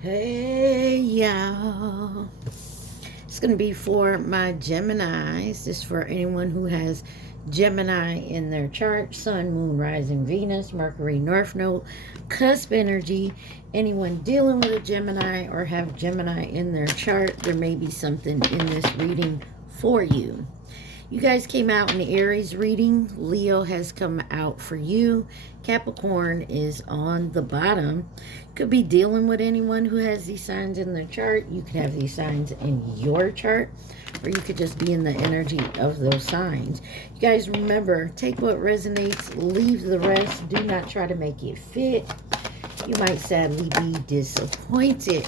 Hey y'all, it's going to be for my Geminis. This is for anyone who has Gemini in their chart: Sun, Moon, Rising, Venus, Mercury, North Node, cusp energy. Anyone dealing with a Gemini or have Gemini in their chart, there may be something in this reading for you. You guys came out in the Aries reading. Leo has come out for you. Capricorn is on the bottom. Could be dealing with anyone who has these signs in their chart. You could have these signs in your chart, or you could just be in the energy of those signs. You guys remember, take what resonates, leave the rest. Do not try to make it fit. You might sadly be disappointed.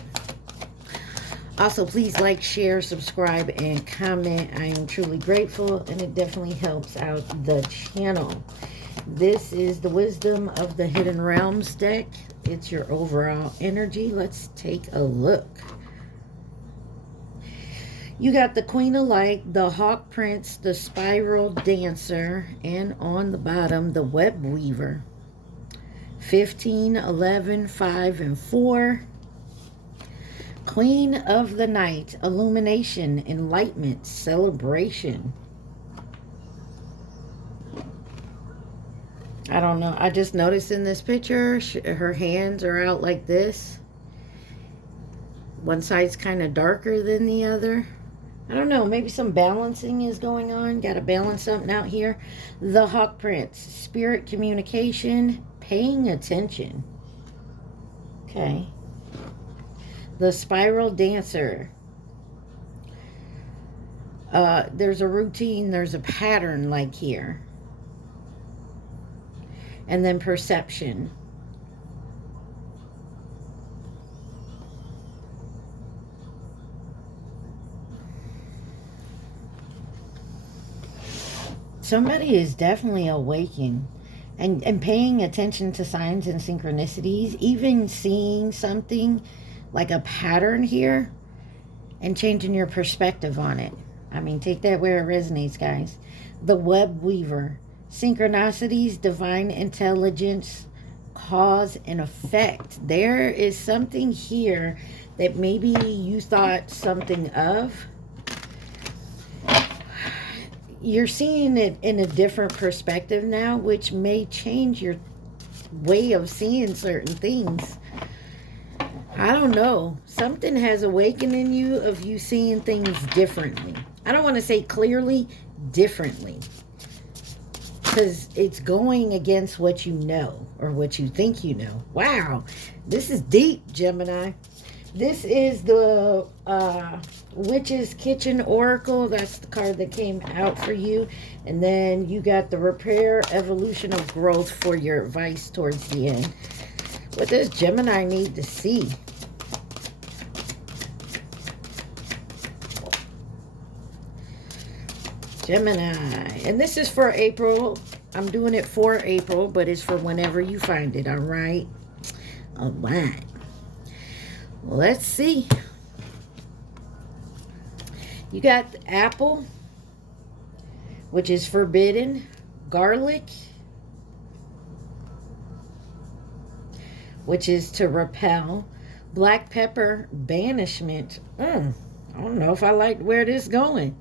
Also, please like, share, subscribe, and comment. I am truly grateful, and it definitely helps out the channel. This is the Wisdom of the Hidden Realms deck. It's your overall energy. Let's take a look. You got the Queen of Light, the Hawk Prince, the Spiral Dancer, and on the bottom, the Web Weaver. 15, 11, 5, and 4. Queen of the Night, illumination, enlightenment, celebration. I don't know. I just noticed in this picture, her hands are out like this. One side's kind of darker than the other. I don't know. Maybe some balancing is going on. Got to balance something out here. The Hawk Prince, spirit communication, paying attention. Okay. The Spiral Dancer. There's a routine, there's a pattern like here. And then perception. Somebody is definitely awakening and paying attention to signs and synchronicities, even seeing something like a pattern here and changing your perspective on it. I mean, take that where it resonates, guys. The Web Weaver. Synchronicities, divine intelligence, cause and effect. There is something here that maybe you thought something of. You're seeing it in a different perspective now, which may change your way of seeing certain things. I don't know. Something has awakened in you of you seeing things differently. I don't want to say clearly, differently. Because it's going against what you know or what you think you know. Wow. This is deep, Gemini. This is the Witch's Kitchen Oracle. That's the card that came out for you. And then you got the Repair, Evolution of Growth for your advice towards the end. What does Gemini need to see? Gemini. And this is for April. I'm doing it for April, but it's for whenever you find it, all right? All right. Let's see. You got the apple, which is forbidden. Garlic, which is to repel. Black pepper, banishment. I don't know if I like where this is going.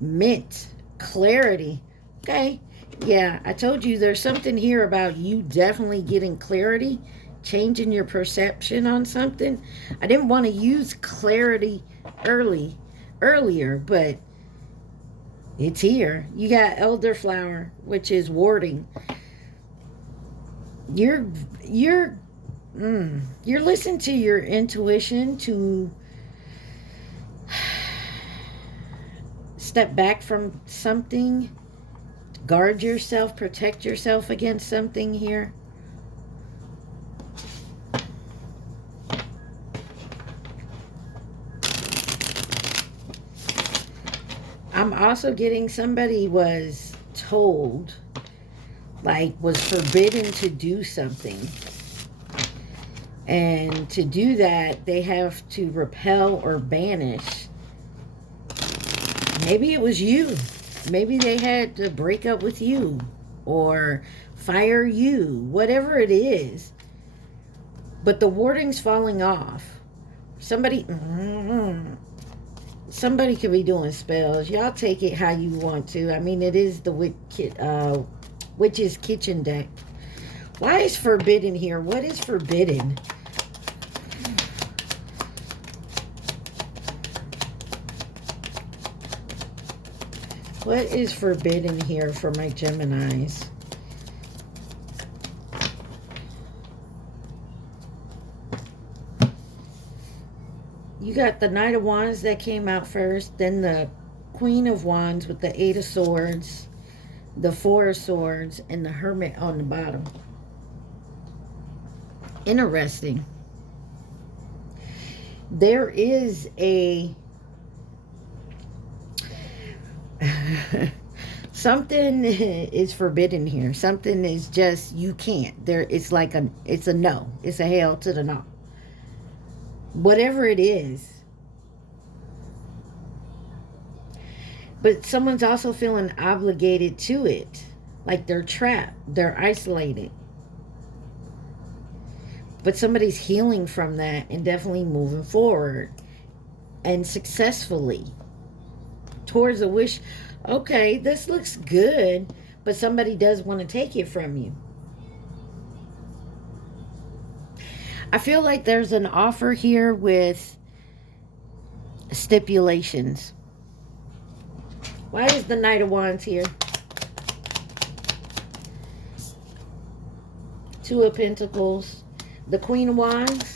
Mint, clarity. Okay. Yeah, I told you there's something here about you definitely getting clarity, changing your perception on something. I didn't want to use clarity earlier, but it's here. You got elderflower, which is warding. You're listening to your intuition to step back from something, guard yourself, protect yourself against something here. I'm also getting somebody was told, like, was forbidden to do something. And to do that, they have to repel or banish. Maybe it was you. Maybe they had to break up with you or fire you, whatever it is. But the warding's falling off. Somebody, somebody could be doing spells. Y'all take it how you want to. I mean, it is the Witch's Kitchen deck. Why is forbidden here? What is forbidden? What is forbidden here for my Geminis? You got the Knight of Wands that came out first, then the Queen of Wands with the Eight of Swords, the Four of Swords, and the Hermit on the bottom. Interesting. There is a something is forbidden here. Something is just, you can't. There, it's like it's a no. It's a hell to the no. Whatever it is. But someone's also feeling obligated to it. Like they're trapped. They're isolated. But somebody's healing from that and definitely moving forward. And successfully. Towards a wish. Okay, this looks good. But somebody does want to take it from you. I feel like there's an offer here with stipulations. Why is the Knight of Wands here? Two of Pentacles. The Queen of Wands.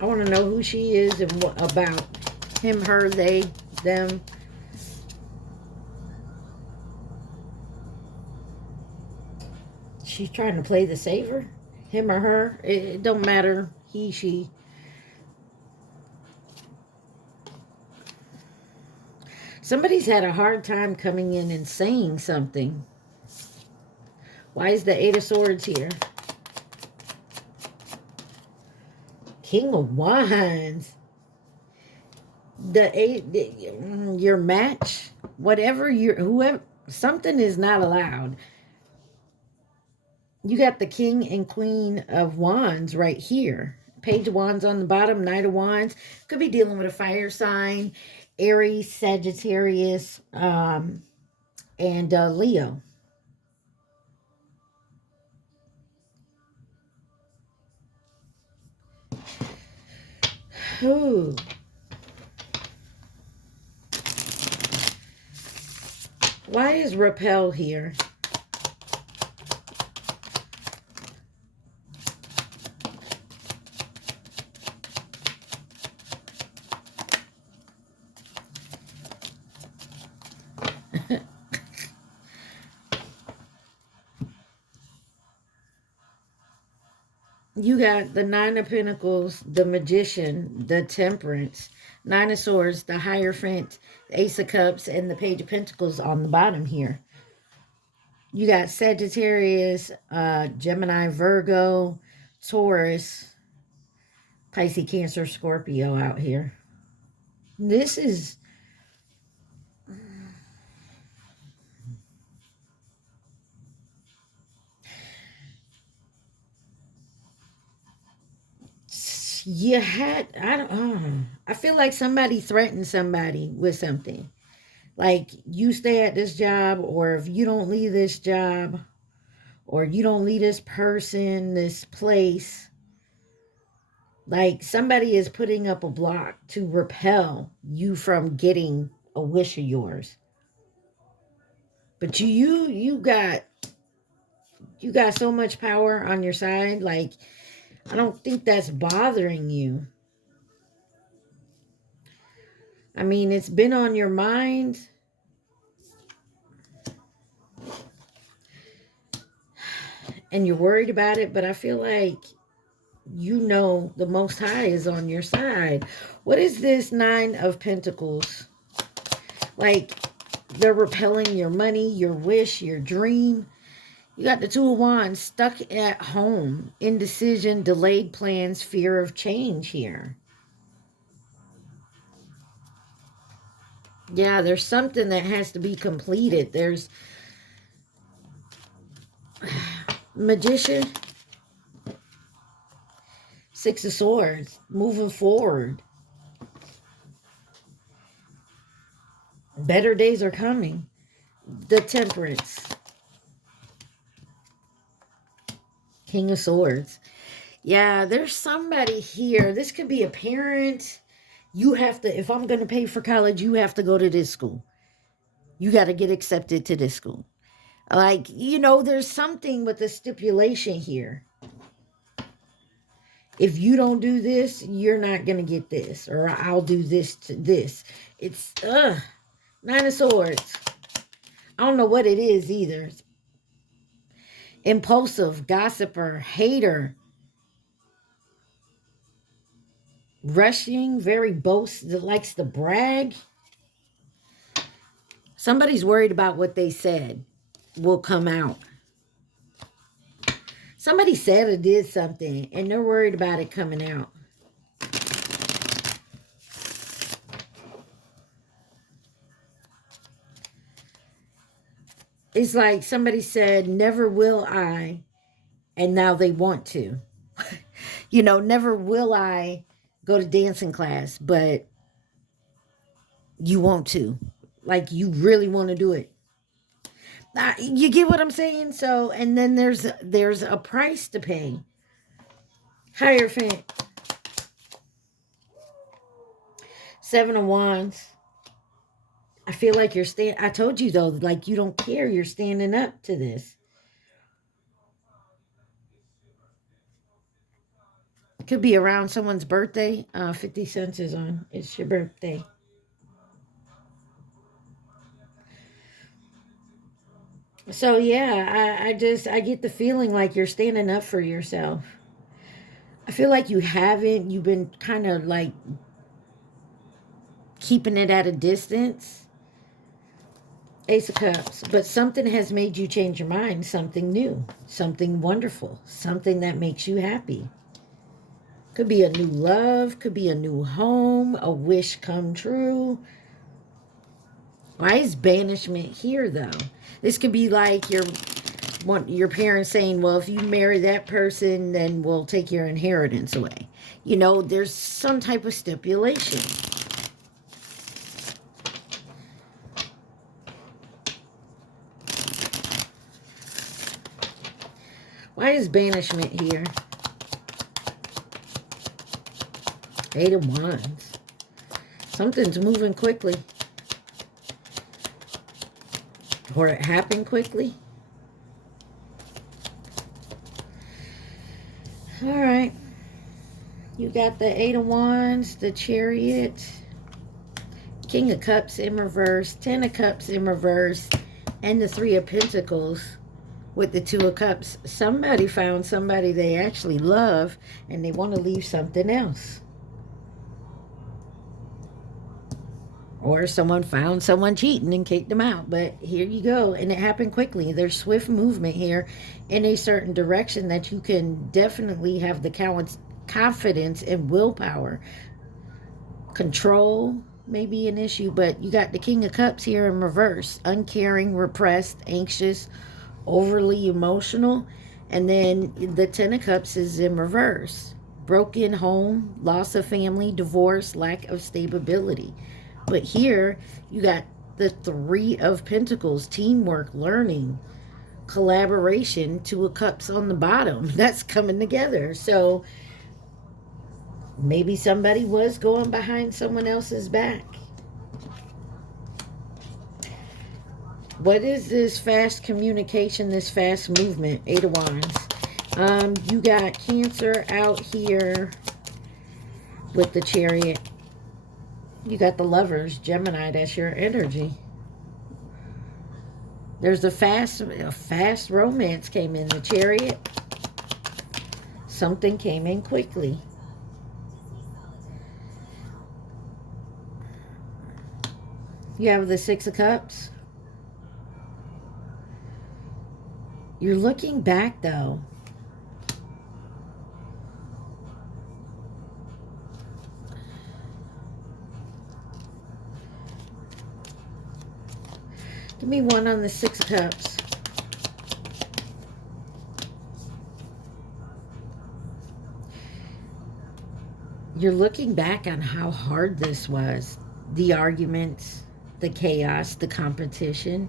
I want to know who she is and what about. Him, her, they, them. She's trying to play the saver. Him or her. It don't matter. He, she. Somebody's had a hard time coming in and saying something. Why is the Eight of Swords here? King of Wands. The eight, your match, whatever whoever, something is not allowed. You got the King and Queen of Wands right here. Page of Wands on the bottom, Knight of Wands. Could be dealing with a fire sign, Aries, Sagittarius, and Leo. Ooh. Why is repel here? You got the Nine of Pentacles, the Magician, the Temperance, Nine of Swords, the Hierophant, the Ace of Cups, and the Page of Pentacles on the bottom here. You got Sagittarius, Gemini, Virgo, Taurus, Pisces, Cancer, Scorpio out here. This is... You had, I feel like somebody threatened somebody with something. Like, you stay at this job, or if you don't leave this job, or you don't leave this person, this place. Like, somebody is putting up a block to repel you from getting a wish of yours. But you got so much power on your side. Like, I don't think that's bothering you. I mean, it's been on your mind. And you're worried about it, but I feel like you know the Most High is on your side. What is this Nine of Pentacles? Like, they're repelling your money, your wish, your dream. You got the Two of Wands, stuck at home, indecision, delayed plans, fear of change here. Yeah, there's something that has to be completed. There's Magician. Six of Swords. Moving forward. Better days are coming. The Temperance. King of Swords. Yeah, there's somebody here. This could be a parent. You have to, if I'm going to pay for college, you have to go to this school. You got to get accepted to this school. Like, you know, there's something with the stipulation here. If you don't do this, you're not going to get this. Or I'll do this to this. It's, Nine of Swords. I don't know what it is either. Impulsive, gossiper, hater. Rushing, very boast, that likes to brag. Somebody's worried about what they said will come out. Somebody said or did something, and they're worried about it coming out. It's like somebody said, never will I, and now they want to. You know, never will I go to dancing class, but you want to. Like, you really want to do it. You get what I'm saying? So, and then there's a price to pay. Hierophant. Seven of Wands. I feel like you're I told you though, like you don't care. You're standing up to this. It could be around someone's birthday. 50 cents is on. It's your birthday. So yeah, I get the feeling like you're standing up for yourself. I feel like you haven't. You've been kind of like keeping it at a distance. Ace of Cups. But something has made you change your mind. Something new. Something wonderful. Something that makes you happy. Could be a new love. Could be a new home. A wish come true. Why is banishment here, though? This could be like your parents saying, well, if you marry that person, then we'll take your inheritance away. You know, there's some type of stipulation. Why is banishment here? Eight of Wands. Something's moving quickly. Or it happened quickly. All right. You got the Eight of Wands, the Chariot, King of Cups in reverse, Ten of Cups in reverse, and the Three of Pentacles with the Two of Cups. Somebody found somebody they actually love, and they want to leave something else. Or someone found someone cheating and kicked them out. But here you go. And it happened quickly. There's swift movement here in a certain direction that you can definitely have the confidence and willpower. Control may be an issue, but you got the King of Cups here in reverse. Uncaring, repressed, anxious, overly emotional. And then the Ten of Cups is in reverse. Broken home, loss of family, divorce, lack of stability. But here, you got the Three of Pentacles, teamwork, learning, collaboration, Two of Cups on the bottom. That's coming together. So, maybe somebody was going behind someone else's back. What is this fast communication, this fast movement? Eight of Wands. You got Cancer out here with the Chariot. You got the Lovers, Gemini, that's your energy. There's a fast romance came in the Chariot. Something came in quickly. You have the Six of Cups. You're looking back, though. Give me one on the Six of Cups. You're looking back on how hard this was. The arguments, the chaos, the competition.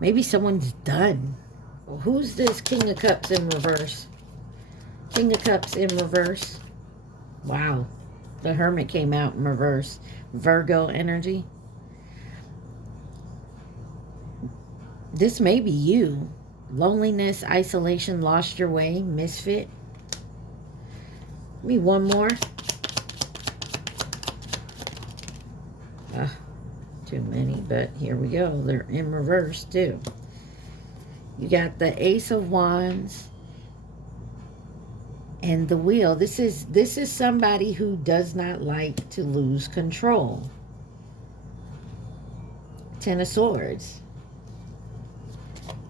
Maybe someone's done. Well, who's this King of Cups in reverse? King of Cups in reverse. Wow. The Hermit came out in reverse. Virgo energy. This may be you. Loneliness, isolation, lost your way, misfit. Give me one more. Too many, but here we go. They're in reverse too. You got the Ace of Wands and the Wheel. This is somebody who does not like to lose control. Ten of Swords.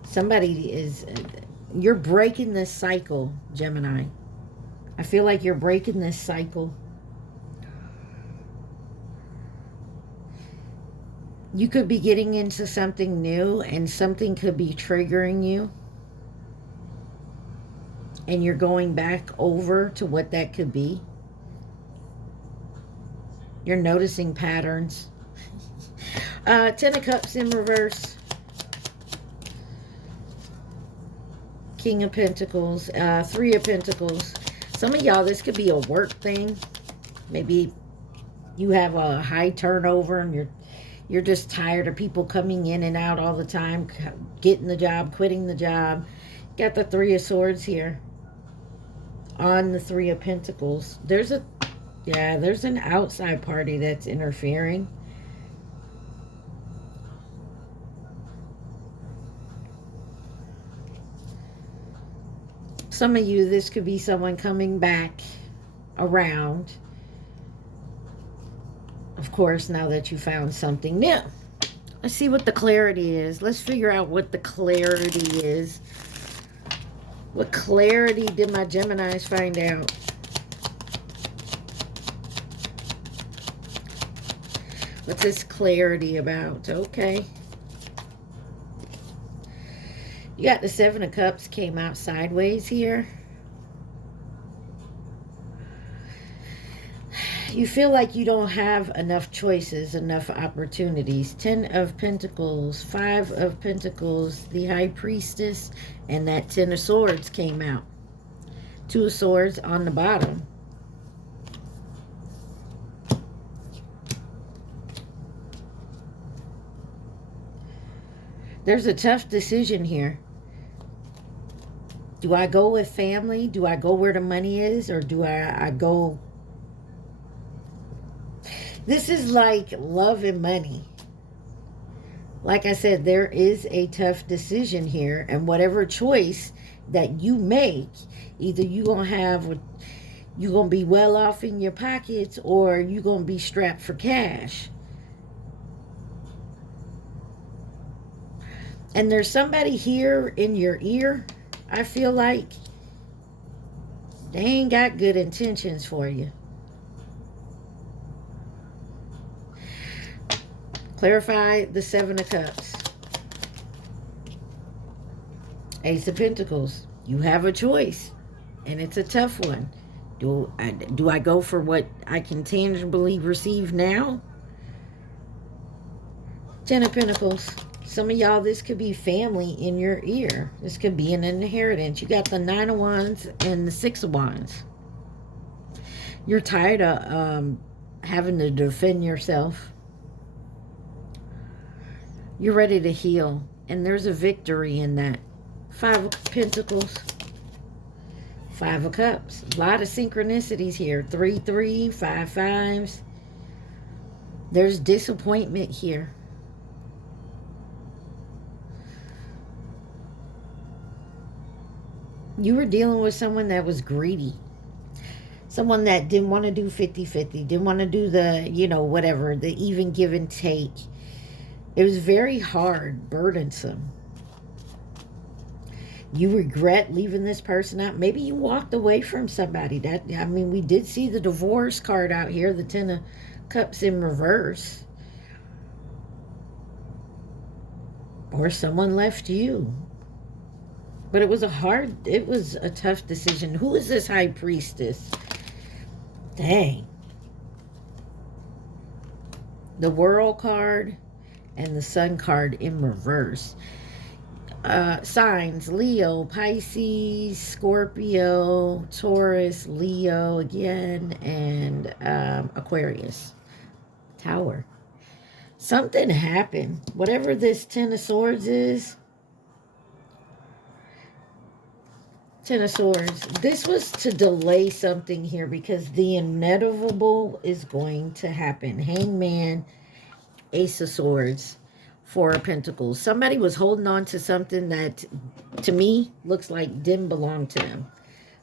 Somebody is, you're breaking this cycle, Gemini. I feel like you're breaking this cycle. You could be getting into something new and something could be triggering you. And you're going back over to what that could be. You're noticing patterns. Ten of Cups in reverse. King of Pentacles. Three of Pentacles. Some of y'all, this could be a work thing. Maybe you have a high turnover and you're just tired of people coming in and out all the time, getting the job, quitting the job. Got the Three of Swords here on the Three of Pentacles. There's an outside party that's interfering. Some of you, this could be someone coming back around. Of course, now that you found something new. Let's see what the clarity is. Let's figure out what the clarity is. What clarity did my Geminis find out? What's this clarity about? Okay. You got the Seven of Cups came out sideways here. You feel like you don't have enough choices, enough opportunities. Ten of Pentacles, Five of Pentacles, the High Priestess, and that Ten of Swords came out. Two of Swords on the bottom. There's a tough decision here. Do I go with family? Do I go where the money is? Or do I go... This is like love and money. Like I said, there is a tough decision here. And whatever choice that you make, either you're going to be well off in your pockets or you're going to be strapped for cash. And there's somebody here in your ear, I feel like. They ain't got good intentions for you. Clarify the Seven of Cups. Ace of Pentacles. You have a choice. And it's a tough one. Do I go for what I can tangibly receive now? Ten of Pentacles. Some of y'all, this could be family in your ear. This could be an inheritance. You got the Nine of Wands and the Six of Wands. You're tired of having to defend yourself. You're ready to heal. And there's a victory in that. Five of Pentacles. Five of Cups. A lot of synchronicities here. 3, 3, 5, 5s. There's disappointment here. You were dealing with someone that was greedy. Someone that didn't want to do 50-50. Didn't want to do the, whatever, the even give and take. It was very hard, burdensome. You regret leaving this person out. Maybe you walked away from somebody. We did see the divorce card out here, the Ten of Cups in reverse. Or someone left you. But it was a tough decision. Who is this high priestess? Dang. The world card and the sun card in reverse. Signs: Leo, Pisces, Scorpio, Taurus, Leo again, and Aquarius. Tower. Something happened. Whatever this Ten of Swords is. Ten of Swords. This was to delay something here because the inevitable is going to happen. Hangman, Ace of Swords, Four of Pentacles. Somebody was holding on to something that, to me, looks like didn't belong to them.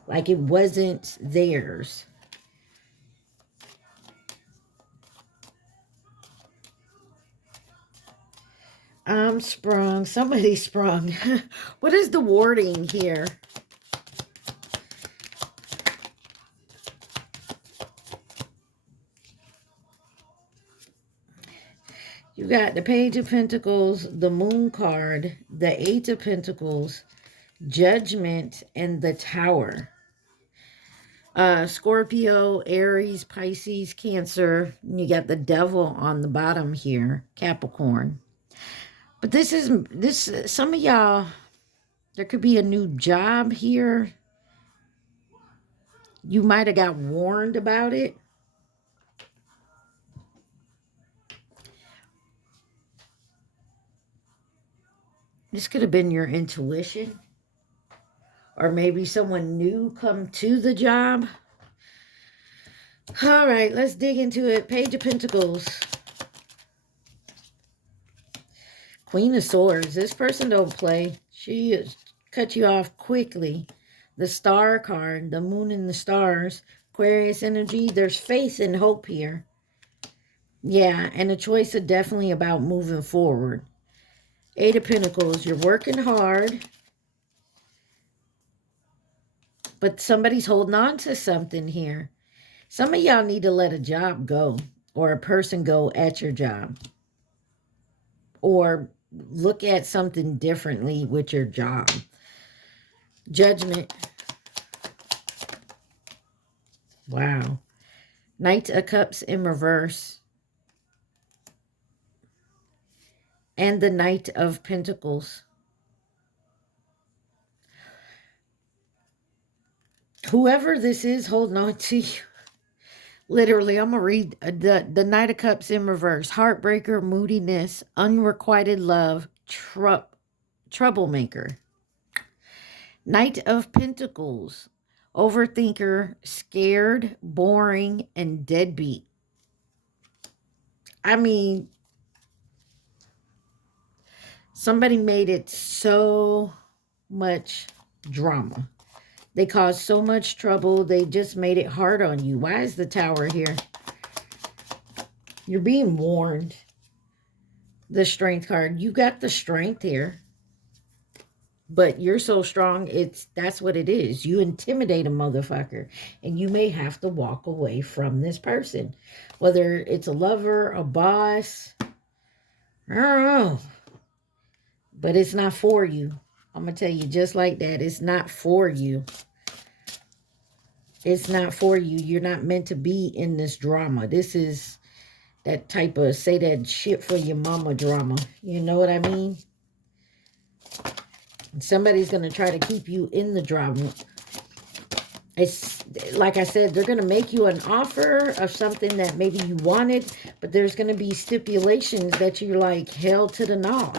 Like it wasn't theirs. I'm sprung. Somebody sprung. What is the wording here? You got the Page of Pentacles, the Moon card, the Eight of Pentacles, Judgment, and the Tower. Scorpio, Aries, Pisces, Cancer. You got the Devil on the bottom here, Capricorn. But some of y'all, there could be a new job here. You might have got warned about it. This could have been your intuition. Or maybe someone new come to the job. All right, let's dig into it. Page of Pentacles. Queen of Swords. This person don't play. She cut you off quickly. The Star card, the Moon and the Stars. Aquarius energy. There's faith and hope here. Yeah, and a choice is definitely about moving forward. Eight of Pentacles. You're working hard. But somebody's holding on to something here. Some of y'all need to let a job go. Or a person go at your job. Or look at something differently with your job. Judgment. Wow. Knight of Cups in reverse. And the Knight of Pentacles. Whoever this is holding on to you. Literally, I'm going to read the Knight of Cups in reverse. Heartbreaker, moodiness, unrequited love, troublemaker. Knight of Pentacles. Overthinker, scared, boring, and deadbeat. I mean, somebody made it so much drama. They caused so much trouble. They just made it hard on you. Why is the Tower here? You're being warned. The Strength card. You got the strength here. But you're so strong, that's what it is. You intimidate a motherfucker. And you may have to walk away from this person. Whether it's a lover, a boss. I don't know. But it's not for you. I'm going to tell you just like that. It's not for you. It's not for you. You're not meant to be in this drama. This is that type of say that shit for your mama drama. You know what I mean? And somebody's going to try to keep you in the drama. It's like I said, they're going to make you an offer of something that maybe you wanted, but there's going to be stipulations that you're like hell to the gnaw.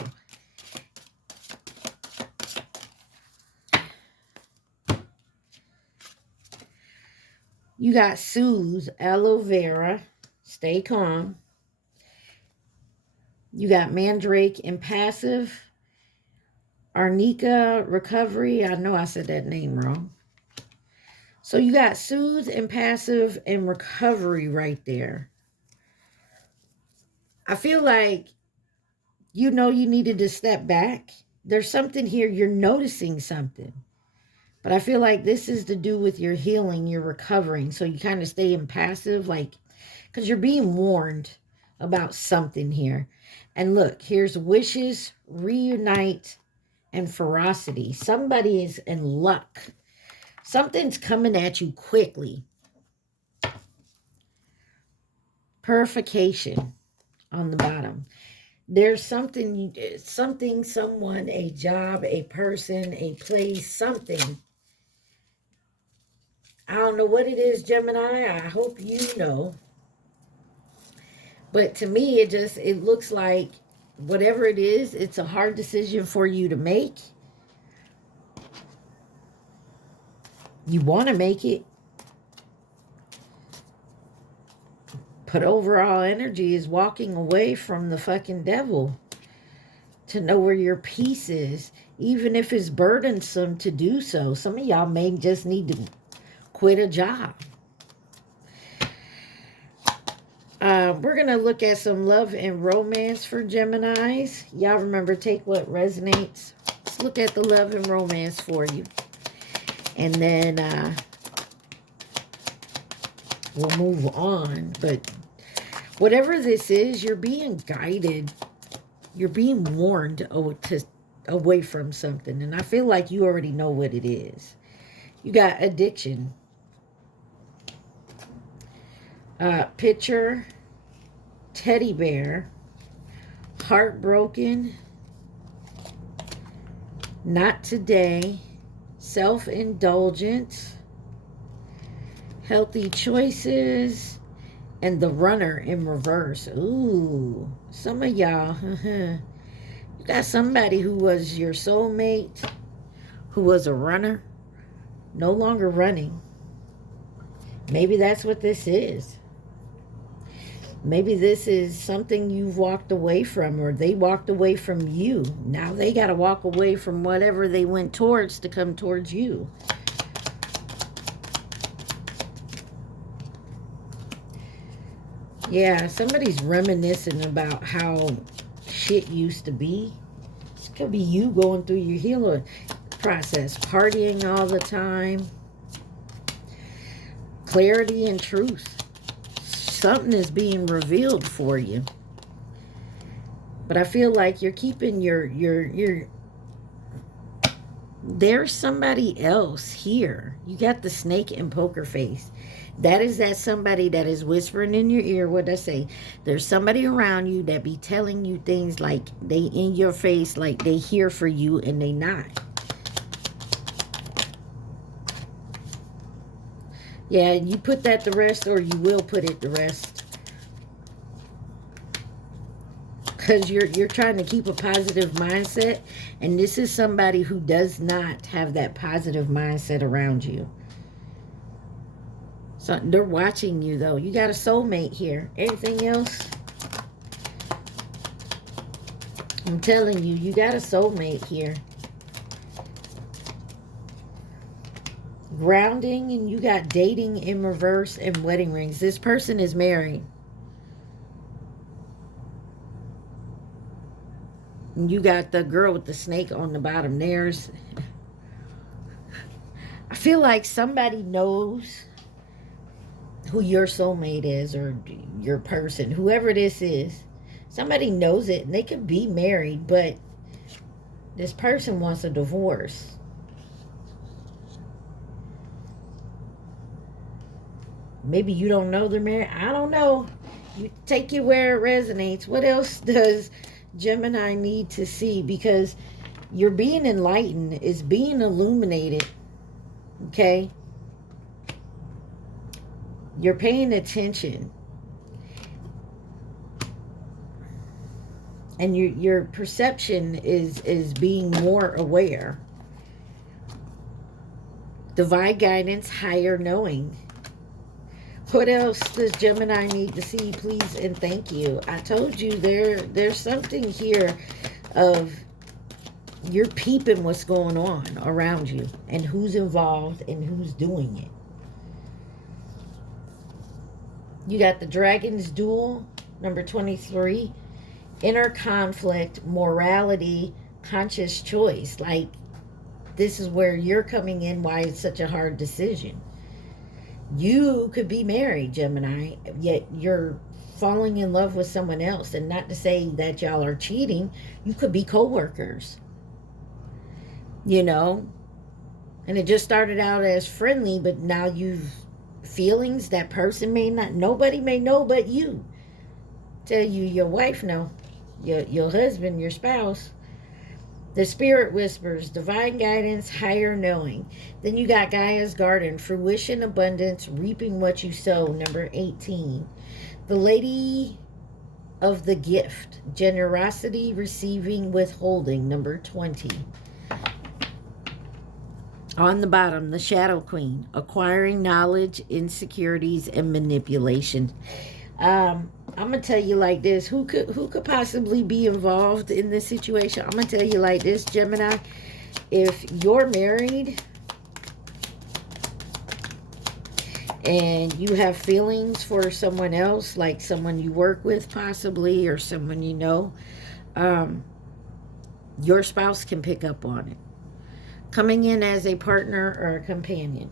You got soothe, aloe vera, stay calm. You got mandrake, impassive, arnica, recovery. I know I said that name wrong. So you got soothe, impassive, and recovery right there. I feel like you know you needed to step back. There's something here. You're noticing something. But I feel like this is to do with your healing, your recovering. So you kind of stay impassive, like, because you're being warned about something here. And look, here's wishes, reunite, and ferocity. Somebody is in luck. Something's coming at you quickly. Purification on the bottom. There's something, someone, a job, a person, a place, something. I don't know what it is, Gemini. I hope you know. But to me, it looks like whatever it is, it's a hard decision for you to make. You want to make it. But overall energy is walking away from the fucking devil to know where your peace is, even if it's burdensome to do so. Some of y'all may just need to quit a job. We're going to look at some love and romance for Geminis. Y'all remember, take what resonates. Let's look at the love and romance for you. And then we'll move on. But whatever this is, you're being guided. You're being warned away from something. And I feel like you already know what it is. You got addiction. Picture, teddy bear, heartbroken, not today, self-indulgent, healthy choices, and the runner in reverse. Ooh, some of y'all, you got somebody who was your soulmate, who was a runner, no longer running. Maybe that's what this is. Maybe this is something you've walked away from, or they walked away from you. Now they got to walk away from whatever they went towards to come towards you. Yeah, somebody's reminiscing about how shit used to be. This could be you going through your healing process, partying all the time. Clarity and truth. Something is being revealed for you. But I feel like you're keeping your there's somebody else here. You got the snake and poker face. That is that somebody that is whispering in your ear. What I say? There's somebody around you that be telling you things like they in your face, like they here for you and they not. Yeah, you put that to rest, or you will put it to rest. Because you're trying to keep a positive mindset. And this is somebody who does not have that positive mindset around you. So they're watching you, though. You got a soulmate here. Anything else? I'm telling you, you got a soulmate here. Grounding, and you got dating in reverse and wedding rings. This person is married. And you got the girl with the snake on the bottom. There's, I feel like somebody knows who your soulmate is, or your person, whoever this is. Somebody knows it, and they could be married, but this person wants a divorce. Maybe you don't know they're married. I don't know. You take it where it resonates. What else does Gemini need to see? Because you're being enlightened. It's being illuminated. Okay? You're paying attention. And your perception is being more aware. Divine guidance, higher knowing. What else does Gemini need to see, please and thank you? I told you there's something here of you're peeping what's going on around you and who's involved and who's doing it. You got the Dragon's Duel, number 23. Inner conflict, morality, conscious choice. Like, this is where you're coming in, why it's such a hard decision. You could be married, Gemini, yet you're falling in love with someone else. And not to say that y'all are cheating. You could be co-workers. you know, and it just started out as friendly, but now you've feelings that person may not, nobody may know but you. Tell you your wife know, your husband, your spouse. The spirit whispers, divine guidance, higher knowing. Then you got Gaia's garden, fruition, abundance, reaping what you sow, number 18. The lady of the gift, generosity, receiving, withholding, number 20. On the bottom, the shadow queen, acquiring knowledge, insecurities, and manipulation. I'm gonna tell you like this: who could possibly be involved in this situation? I'm gonna tell you like this, Gemini. If you're married and you have feelings for someone else, like someone you work with possibly, or someone you know, your spouse can pick up on it. Coming in as a partner or a companion.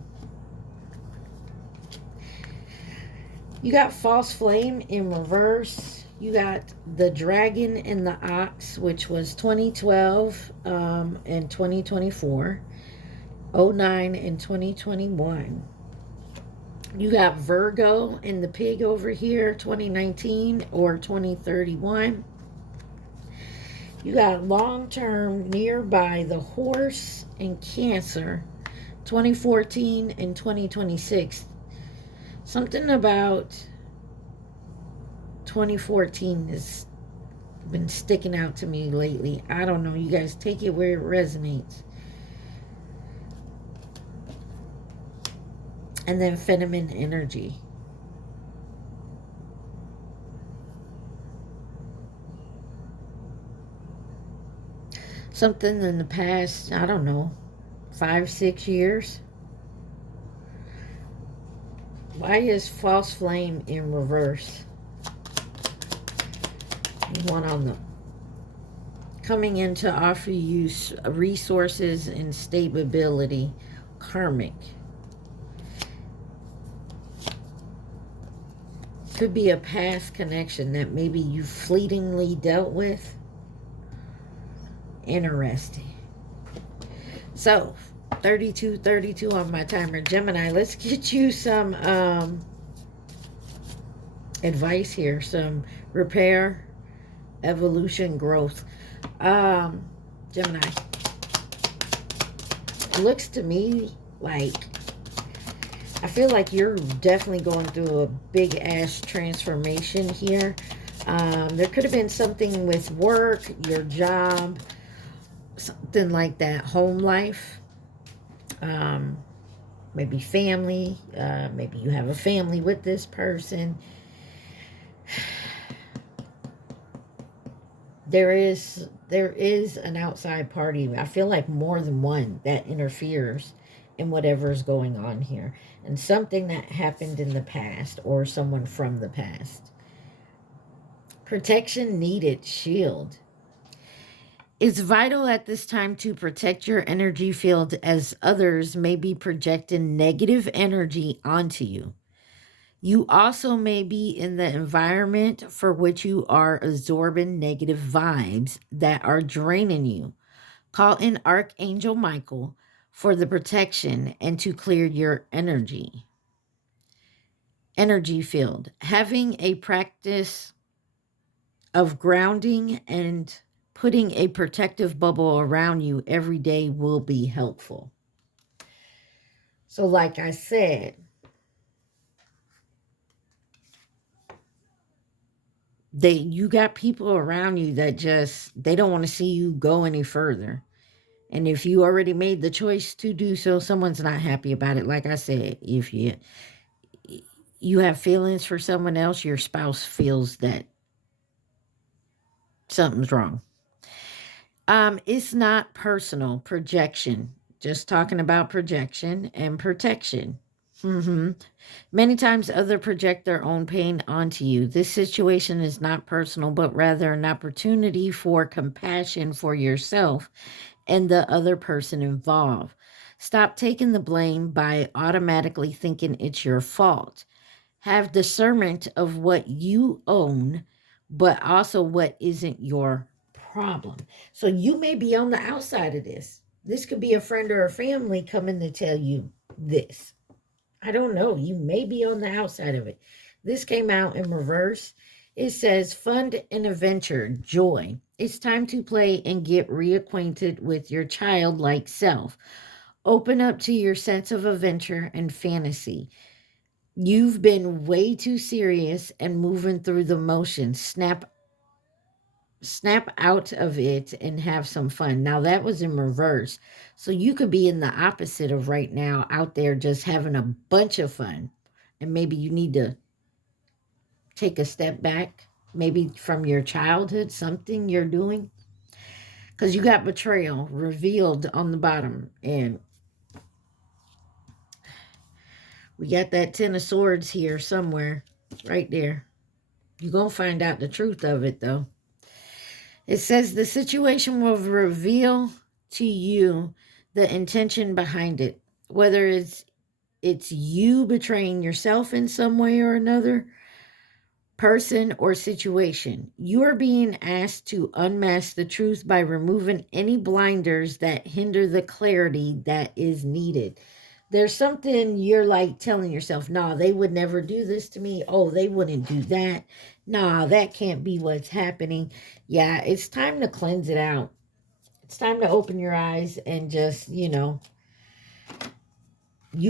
You got false flame in reverse. You got the dragon and the ox, which was 2012 and 2024, 09 and 2021. You got Virgo and the pig over here, 2019 or 2031. You got long-term nearby, the horse and Cancer, 2014 and 2026. Something about 2014 has been sticking out to me lately. I don't know. You guys take it where it resonates. And then feminine energy. Something in the past, I don't know, 5-6 years. Why is false flame in reverse? One on the coming in to offer you resources and stability, karmic. Could be a past connection that maybe you fleetingly dealt with. Interesting. So 32 on my timer. Gemini, let's get you some advice here. Some repair, evolution, growth. Gemini, it looks to me like, I feel like you're definitely going through a big ass transformation here. There could have been something with work, your job, something like that, home life, maybe family, maybe you have a family with this person. There is an outside party. I feel like more than one that interferes in whatever's going on here, and something that happened in the past or someone from the past. Protection needed, shield. It's vital at this time to protect your energy field, as others may be projecting negative energy onto you. You also may be in the environment for which you are absorbing negative vibes that are draining you. Call in Archangel Michael for the protection and to clear your energy. Energy field. Having a practice of grounding and putting a protective bubble around you every day will be helpful. So like I said, you got people around you that just, they don't want to see you go any further. And if you already made the choice to do so, someone's not happy about it. Like I said, if you have feelings for someone else, your spouse feels that something's wrong. It's not personal. Projection. Just talking about projection and protection. Many times others project their own pain onto you. This situation is not personal, but rather an opportunity for compassion for yourself and the other person involved. Stop taking the blame by automatically thinking it's your fault. Have discernment of what you own, but also what isn't your problem. So you may be on the outside of this. This could be a friend or a family coming to tell you this. I don't know. You may be on the outside of it. This came out in reverse. It says, fun and adventure, joy. It's time to play and get reacquainted with your childlike self. Open up to your sense of adventure and fantasy. You've been way too serious and moving through the motions. Snap out of it and have some fun. Now that was in reverse. So you could be in the opposite of right now, out there just having a bunch of fun. And maybe you need to take a step back, maybe from your childhood, something you're doing. Because you got betrayal revealed on the bottom. And we got that 10 of swords here somewhere, right there. You're going to find out the truth of it, though. It says the situation will reveal to you the intention behind it, whether it's you betraying yourself in some way or another, person or situation. You are being asked to unmask the truth by removing any blinders that hinder the clarity that is needed. There's something you're like telling yourself, nah, they would never do this to me. Oh, they wouldn't do that. Nah, that can't be what's happening. Yeah, it's time to cleanse it out. It's time to open your eyes and just, you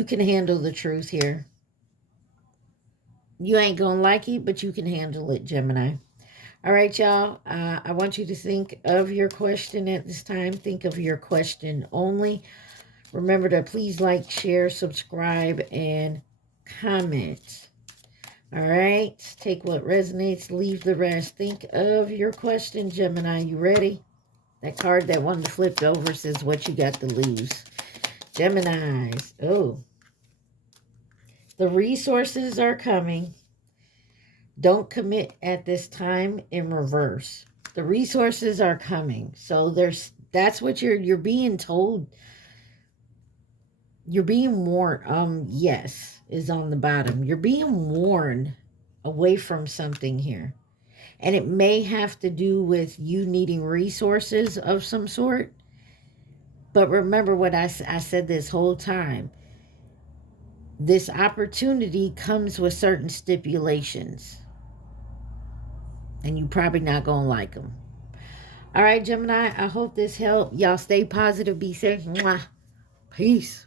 can handle the truth here. You ain't gonna like it, but you can handle it, Gemini. All right, y'all. I want you to think of your question at this time. Think of your question only. Remember to please like, share, subscribe, and comment. All right. Take what resonates, leave the rest. Think of your question, Gemini. You ready? That card that one flipped over says what you got to lose. Geminis. Oh. The resources are coming. Don't commit at this time in reverse. The resources are coming. So that's what you're being told. You're being warned. Yes, is on the bottom. You're being warned away from something here. And it may have to do with you needing resources of some sort. But remember what I said this whole time. This opportunity comes with certain stipulations. And you're probably not going to like them. All right, Gemini, I hope this helped. Y'all stay positive. Be safe. Mwah. Peace.